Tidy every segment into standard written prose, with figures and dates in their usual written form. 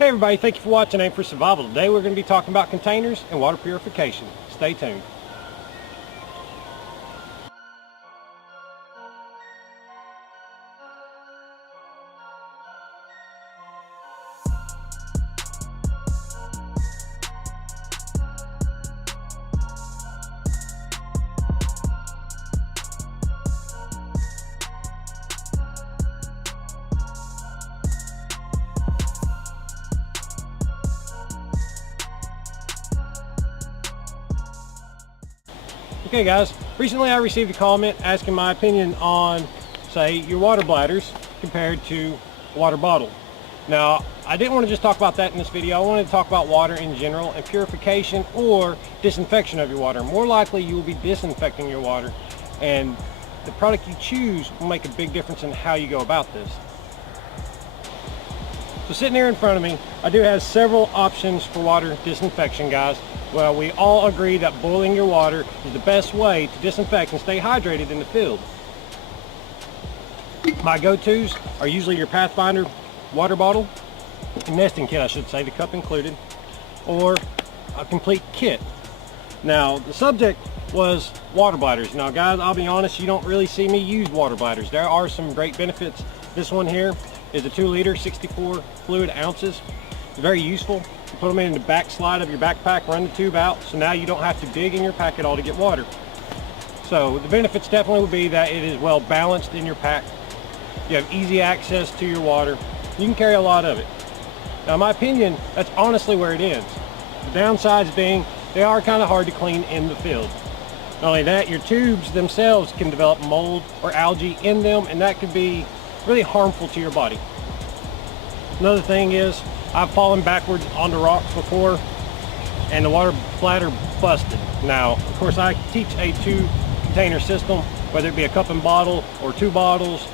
Hey everybody, thank you for watching Aim for Survival. Today we're going to be talking about containers and water purification. Stay tuned. Okay guys, recently I received a comment asking my opinion on, say, your water bladders compared to a water bottle. Now, I didn't want to just talk about that in this video. I wanted to talk about water in general and purification or disinfection of your water. More likely you will be disinfecting your water, and the product you choose will make a big difference in how you go about this. So sitting here in front of me, I do have several options for water disinfection, guys. Well, we all agree that boiling your water is the best way to disinfect and stay hydrated in the field. My go-tos are usually your Pathfinder water bottle, nesting kit I should say, the cup included, or a complete kit. Now, the subject was water bladders. Now guys, I'll be honest, you don't really see me use water bladders. There are some great benefits. This one here is a 2-liter, 64 fluid ounces. It's very useful. You put them in the back slide of your backpack, run the tube out, so now you don't have to dig in your pack at all to get water. So the benefits definitely would be that it is well balanced in your pack. You have easy access to your water. You can carry a lot of it. Now in my opinion, that's honestly where it ends. The downsides being they are kind of hard to clean in the field. Not only that, your tubes themselves can develop mold or algae in them, and that could be really harmful to your body. Another thing is, I've fallen backwards onto rocks before and the water bladder busted. Now, of course, I teach a 2-container system, whether it be a cup and bottle or 2 bottles,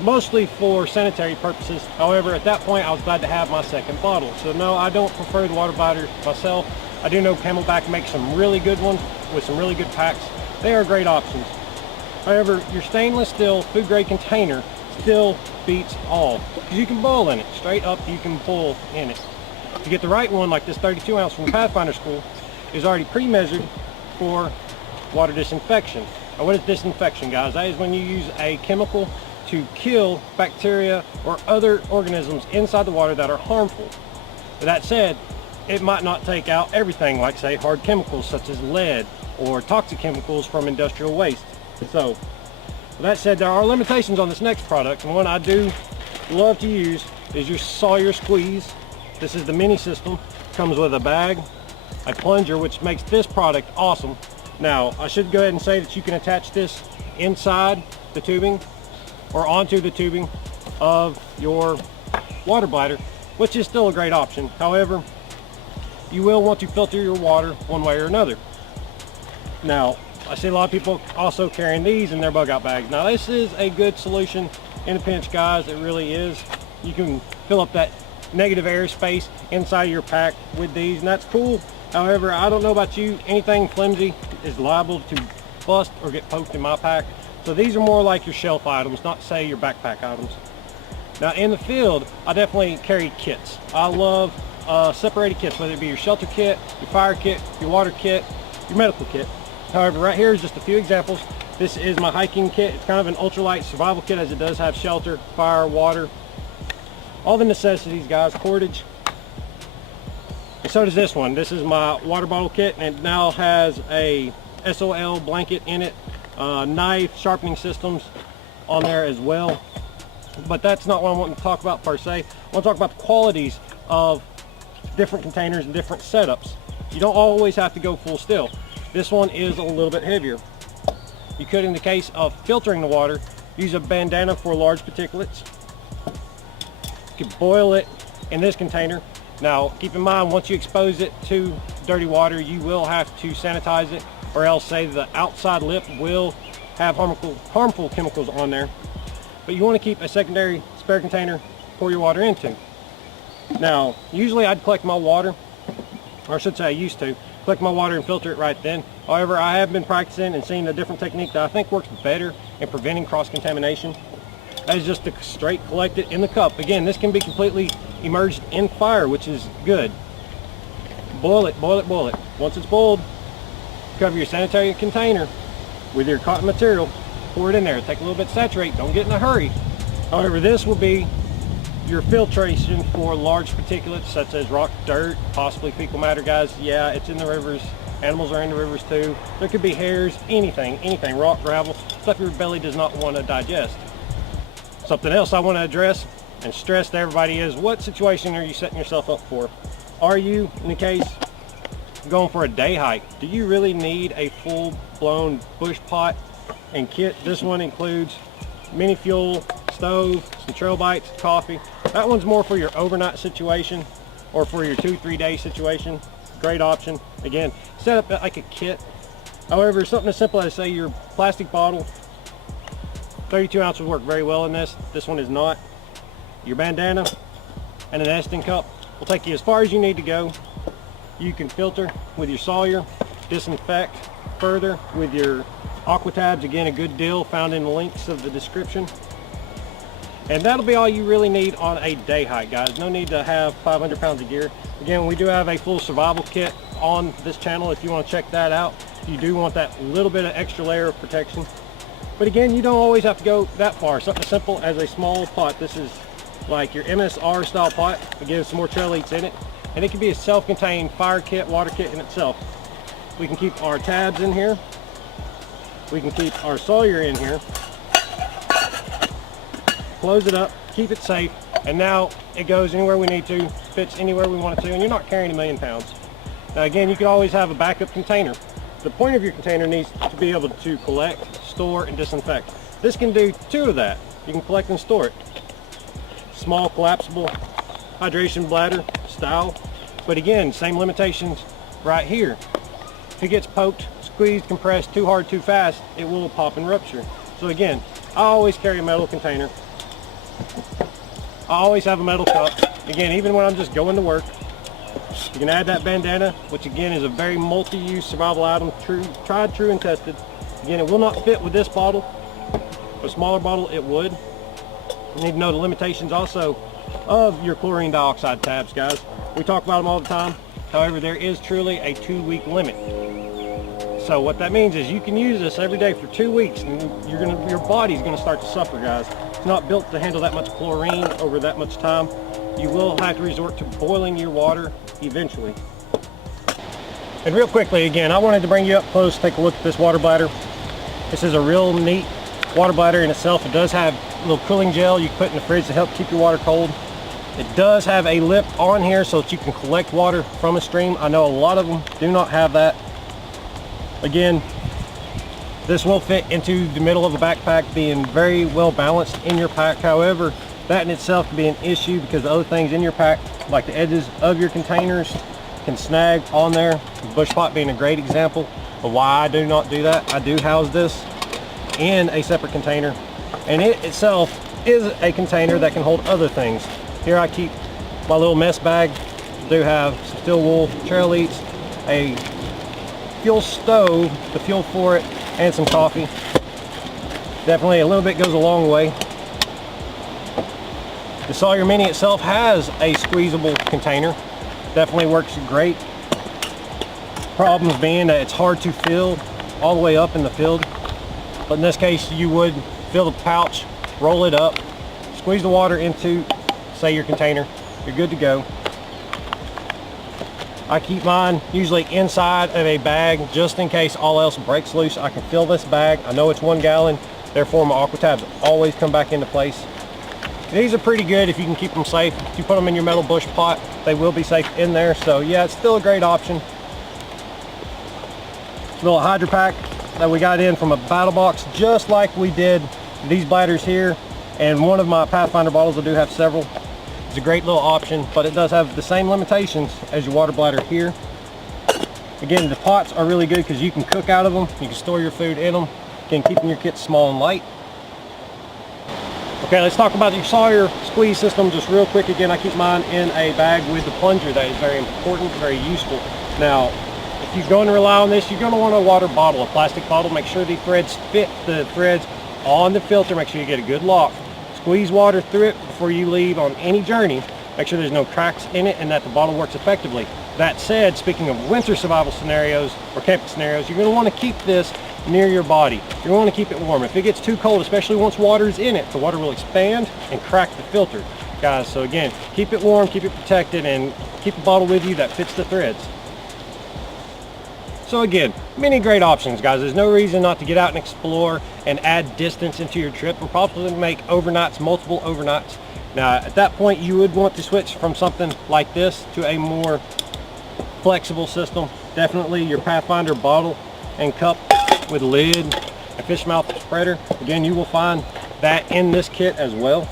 mostly for sanitary purposes. However, at that point, I was glad to have my second bottle. So no, I don't prefer the water bladder myself. I do know CameL makes some really good ones with some really good packs. They are great options. However, your stainless steel food grade container still beats all, because you can boil in it. Straight up, you can boil in it. To get the right one, like this 32 ounce from the Pathfinder school, is already pre-measured for water disinfection. Now, what is disinfection, guys? That is when you use a chemical to kill bacteria or other organisms inside the water that are harmful. With that said, it might not take out everything, like say hard chemicals such as lead or toxic chemicals from industrial waste. So with that said, there are limitations on this next product, and one I do love to use is your Sawyer Squeeze. This is the mini system. Comes with a bag, a plunger, which makes this product awesome. Now, I should go ahead and say that you can attach this inside the tubing or onto the tubing of your water bladder, which is still a great option. However, you will want to filter your water one way or another. Now, I see a lot of people also carrying these in their bug out bags. Now, this is a good solution in a pinch, guys. It really is. You can fill up that negative air space inside of your pack with these, and that's cool. However, I don't know about you, anything flimsy is liable to bust or get poked in my pack. So these are more like your shelf items, not say your backpack items. Now in the field, I definitely carry kits. I love separated kits, whether it be your shelter kit, your fire kit, your water kit, your medical kit. However, right here is just a few examples. This is my hiking kit. It's kind of an ultralight survival kit, as it does have shelter, fire, water, all the necessities, guys, cordage. And so does this one. This is my water bottle kit, and it now has a SOL blanket in it, knife, sharpening systems on there as well. But that's not what I want to talk about per se. I want to talk about the qualities of different containers and different setups. You don't always have to go full still. This one is a little bit heavier. You could, in the case of filtering the water, use a bandana for large particulates. You could boil it in this container. Now, keep in mind, once you expose it to dirty water, you will have to sanitize it, or else say the outside lip will have harmful chemicals on there. But you want to keep a secondary spare container to pour your water into. Now, usually I'd collect my water, or I should say I used to, collect my water and filter it right then. However, I have been practicing and seeing a different technique that I think works better in preventing cross-contamination. That is just to straight collect it in the cup. Again, this can be completely emerged in fire, which is good. Boil it, boil it, boil it. Once it's boiled, cover your sanitary container with your cotton material, pour it in there, take a little bit, saturate, don't get in a hurry. However, this will be your filtration for large particulates such as rock, dirt, possibly fecal matter, guys. Yeah, it's in the rivers. Animals are in the rivers too. There could be hairs, anything, rock, gravel, stuff your belly does not want to digest. Something else I want to address and stress to everybody is, what situation are you setting yourself up for? Are you, in the case, going for a day hike? Do you really need a full-blown bush pot and kit? This one includes mini fuel, stove, some trail bites, coffee. That one's more for your overnight situation or for your 2-3 day situation. Great option. Again, set up like a kit. However, something as simple as, say, your plastic bottle, 32 ounces work very well in this. This one is not. Your bandana and a nesting cup will take you as far as you need to go. You can filter with your Sawyer, disinfect further with your Aquatabs. Again, a good deal found in the links of the description. And that'll be all you really need on a day hike, guys. No need to have 500 pounds of gear. Again, we do have a full survival kit on this channel if you want to check that out. You do want that little bit of extra layer of protection. But again, you don't always have to go that far. Something simple as a small pot. This is like your MSR style pot. Again, some more trail eats in it. And it can be a self-contained fire kit, water kit in itself. We can keep our tabs in here. We can keep our Sawyer in here. Close it up, keep it safe, and now it goes anywhere we need to, fits anywhere we want it to, and you're not carrying 1,000,000 pounds. Now again, you can always have a backup container. The point of your container needs to be able to collect, store, and disinfect. This can do 2 of that. You can collect and store it. Small collapsible hydration bladder style, but again, same limitations right here. If it gets poked, squeezed, compressed too hard, too fast, it will pop and rupture. So again, I always carry a metal container. I always have a metal cup. Again, even when I'm just going to work, you can add that bandana, which again is a very multi-use survival item, tried, true, and tested. Again, it will not fit with this bottle. A smaller bottle, it would. You need to know the limitations also of your chlorine dioxide tabs, guys. We talk about them all the time. However, there is truly a 2-week limit. So what that means is you can use this every day for 2 weeks, and your body's gonna start to suffer, guys. It's not built to handle that much chlorine over that much time. You will have to resort to boiling your water eventually. And real quickly, again, I wanted to bring you up close, take a look at this water bladder. This is a real neat water bladder in itself. It does have a little cooling gel you can put in the fridge to help keep your water cold. It does have a lip on here so that you can collect water from a stream. I know a lot of them do not have that. Again, this will fit into the middle of the backpack, being very well balanced in your pack. However, that in itself can be an issue because the other things in your pack, like the edges of your containers, can snag on there. Bush pot being a great example of why I do not do that. I do house this in a separate container, and it itself is a container that can hold other things. Here I keep my little mess bag. I do have some steel wool, trail eats, a fuel stove, the fuel for it, and some coffee. Definitely a little bit goes a long way. The Sawyer Mini itself has a squeezable container. Definitely works great. Problems being that it's hard to fill all the way up in the field. But in this case, you would fill the pouch, roll it up, squeeze the water into, say, your container. You're good to go. I keep mine usually inside of a bag just in case all else breaks loose. I can fill this bag. I know it's 1 gallon, therefore my Aquatabs always come back into place. These are pretty good if you can keep them safe. If you put them in your metal bush pot, they will be safe in there. So yeah, it's still a great option. Little hydro pack that we got in from a BattlBox, just like we did these bladders here. And one of my Pathfinder bottles, I do have several. It's a great little option, but it does have the same limitations as your water bladder here. Again, the pots are really good because you can cook out of them. You can store your food in them. Again, keeping your kit small and light. Okay, let's talk about your Sawyer Squeeze system just real quick. Again, I keep mine in a bag with the plunger. That is very important, very useful. Now, if you're going to rely on this, you're going to want a water bottle, a plastic bottle. Make sure the threads fit the threads on the filter. Make sure you get a good lock. Squeeze water through it before you leave on any journey. make sure there's no cracks in it, and that the bottle works effectively. That said, speaking of winter survival scenarios or camping scenarios, you're going to want to keep this near your body. You're going to want to keep it warm. If it gets too cold, especially once water's in it, the water will expand and crack the filter, guys. So again, keep it warm, keep it protected, and keep a bottle with you that fits the threads. So again, many great options, guys. There's no reason not to get out and explore and add distance into your trip, and probably make overnights, multiple overnights. Now at that point, you would want to switch from something like this to a more flexible system. Definitely your Pathfinder bottle and cup with lid and fish mouth spreader. Again, you will find that in this kit as well.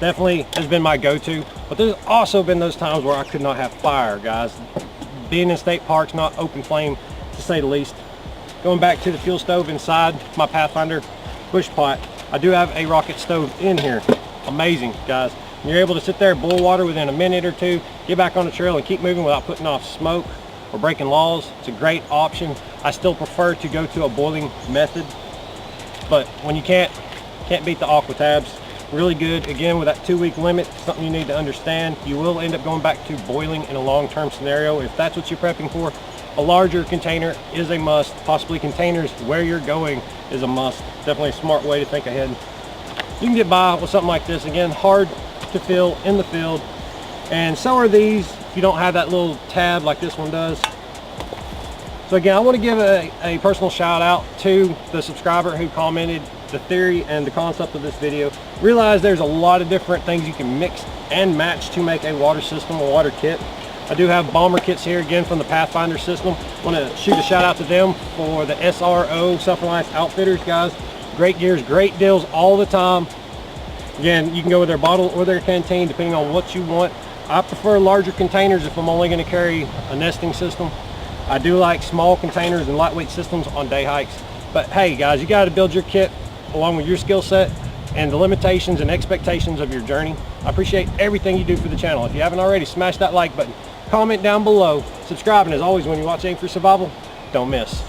Definitely has been my go-to, but there's also been those times where I could not have fire, guys. Being in state parks, not open flame to say the least. Going back to the fuel stove inside my Pathfinder bush pot, I do have a rocket stove in here. Amazing, guys. You're able to sit there, boil water within a minute or two, get back on the trail and keep moving without putting off smoke or breaking laws. It's a great option. I still prefer to go to a boiling method, but when you can't beat the Aquatabs. Really good. Again, with that 2-week limit, something you need to understand. You will end up going back to boiling in a long-term scenario. If that's what you're prepping for, a larger container is a must. Possibly containers where you're going is a must. Definitely a smart way to think ahead. You can get by with something like this. Again, hard to fill in the field, and so are these if you don't have that little tab like this one does. So again, I want to give a personal shout out to the subscriber who commented the theory and the concept of this video. Realize there's a lot of different things you can mix and match to make a water system, a water kit. I do have bomber kits here, again from the Pathfinder system. Want to shoot a shout out to them for the SRO, Reliance Outfitters, guys. Great gears, great deals all the time. Again, you can go with their bottle or their canteen depending on what you want. I prefer larger containers if I'm only going to carry a nesting system. I do like small containers and lightweight systems on day hikes. But hey guys, you got to build your kit along with your skill set and the limitations and expectations of your journey. I appreciate everything you do for the channel. If you haven't already, smash that like button, comment down below, subscribe, and as always, when you watch Aim for Survival, don't miss.